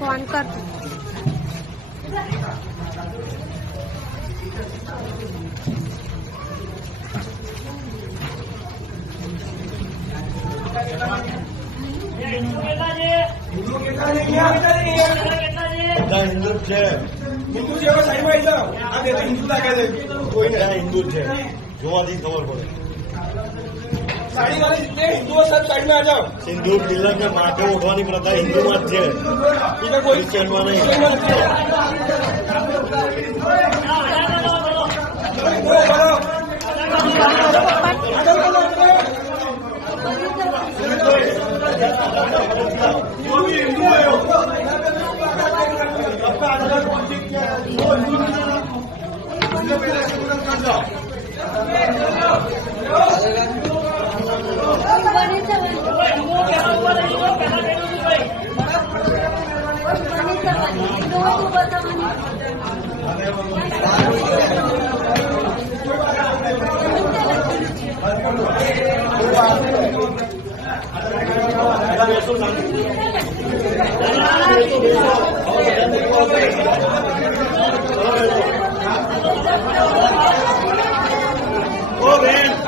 फोन कर हिंदू છે હિન્દુ જેવા સાઈડમાં જાઓ આ દેખો હિન્દુ લાગે છે કોઈ નહીં હિન્દુ છે જોવાથી ખબર પડે સાડી વાળી રીતે હિન્દુઓ सब साइड में आ जाओ सिंदूर तिलक के माथे उठવાની प्रथा હિન્દુમાં જ છે એટલે કોઈ ક્રિશ્ચિયનમાં નહીં ओ बहन